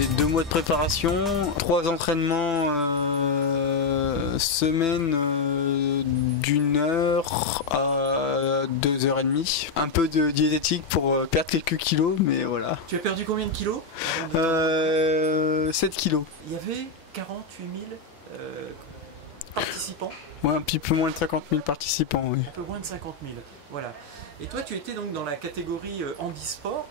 C'est 2 mois de préparation, 3 entraînements semaine d'1 heure à 2h30. Un peu de diététique pour perdre quelques kilos, mais voilà. Tu as perdu combien de kilos? 7 kilos. Il y avait 48 000 participants. Ouais, un petit peu moins de 50 000 participants, oui. Un peu moins de 50 000, voilà. Et toi, tu étais donc dans la catégorie handisport,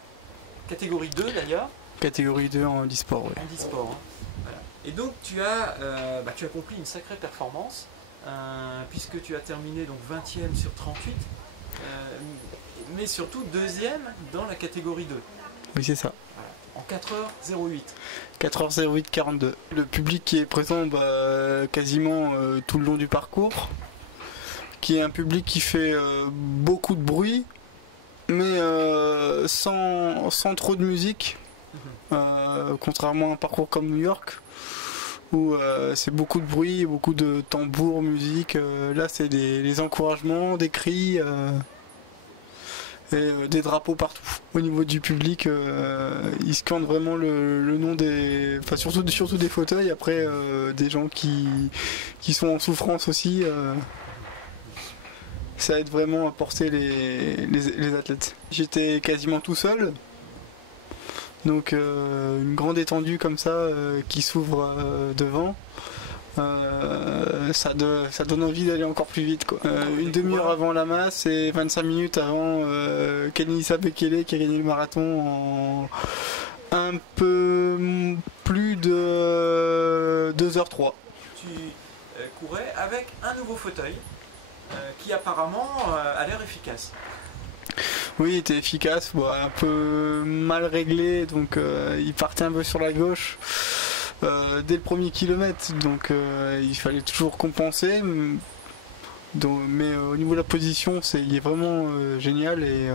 catégorie 2 d'ailleurs. Catégorie 2 en handisport, oui. Handisport, hein. Voilà. Et donc tu as accompli une sacrée performance, puisque tu as terminé donc 20e sur 38, mais surtout 2e dans la catégorie 2. Oui, c'est ça. Voilà. En 4h08. 4h08 42. Le public qui est présent quasiment tout le long du parcours, qui est un public qui fait beaucoup de bruit, mais sans trop de musique, contrairement à un parcours comme New York, où c'est beaucoup de bruit, beaucoup de tambours, musique. Là, c'est les encouragements, des cris et des drapeaux partout. Au niveau du public, ils scandent vraiment le nom des... Enfin, surtout des fauteuils. Après, des gens qui sont en souffrance aussi. Ça aide vraiment à porter les athlètes. J'étais quasiment tout seul. Donc une grande étendue comme ça qui s'ouvre devant. Ça donne envie d'aller encore plus vite, quoi. Une demi-heure avant la masse et 25 minutes avant Kenenisa Bekele qui a gagné le marathon en un peu plus de 2h03. Tu courais avec un nouveau fauteuil qui apparemment a l'air efficace. Oui, il était efficace, un peu mal réglé, donc il partait un peu sur la gauche. Dès le premier kilomètre, donc il fallait toujours compenser. Mais au niveau de la position, il est vraiment génial et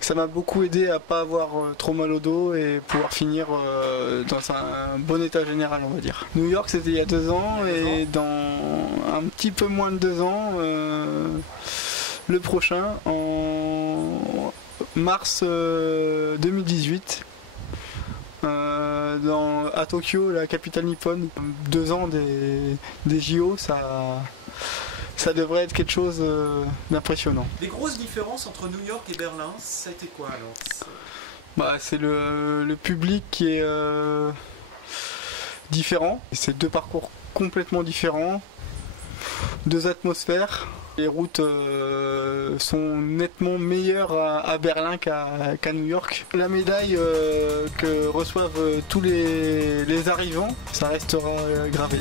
ça m'a beaucoup aidé à pas avoir trop mal au dos et pouvoir finir dans un bon état général, on va dire. New York, c'était il y a 2 ans et dans un petit peu moins de 2 ans, le prochain, en mars 2018. À Tokyo, la capitale nippone, 2 ans des JO, ça devrait être quelque chose d'impressionnant. Les grosses différences entre New York et Berlin, ça a été quoi alors? C'est le public qui est différent. C'est 2 parcours complètement différents, 2 atmosphères. Les routes sont nettement meilleures à Berlin qu'à New York. La médaille que reçoivent tous les arrivants, ça restera gravé.